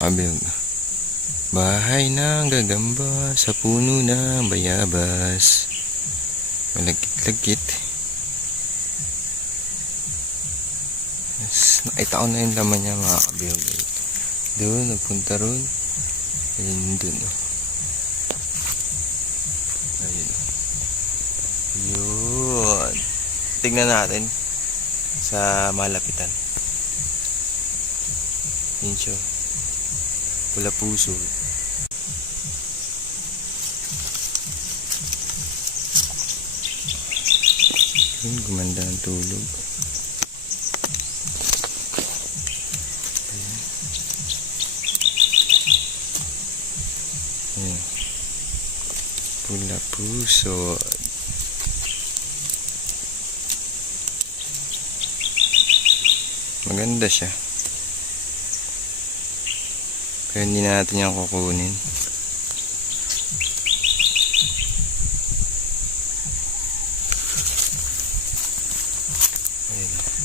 Sabi, bahay ng gagamba sa puno ng bayabas. Malagkit-lagkit. Yes, nakita ko na yung laman niya mga kabiyog. Doon, nagpunta roon. Ayun doon. Oh. Ayun. Yun. Tingnan natin sa malapitan. Yun siya. Pula puso. Yun, gumanda ang tulog. Ayan. Ayan. Pula puso. Maganda siya. Kaya hindi na natin yan kukunin. Ayan.